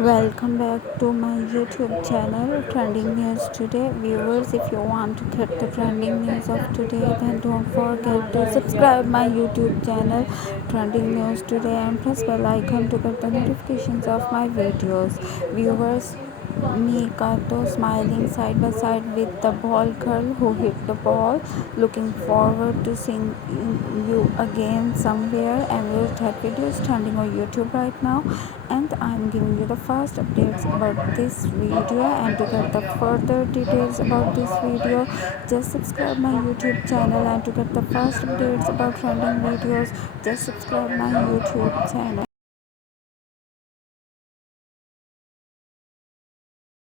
Welcome back to my YouTube channel Trending News Today. Viewers, if you want to get the trending news of today, then don't forget to subscribe my YouTube channel Trending News Today and press bell icon to get the notifications of my videos. Viewers, me Kato smiling side by side with the ball girl who hit the ball, looking forward to seeing you again somewhere. And that video is trending on YouTube right now, and I'm giving you the fast updates about this video. And to get the further details about this video, just subscribe my YouTube channel, and to get the fast updates about trending videos, just subscribe my YouTube channel.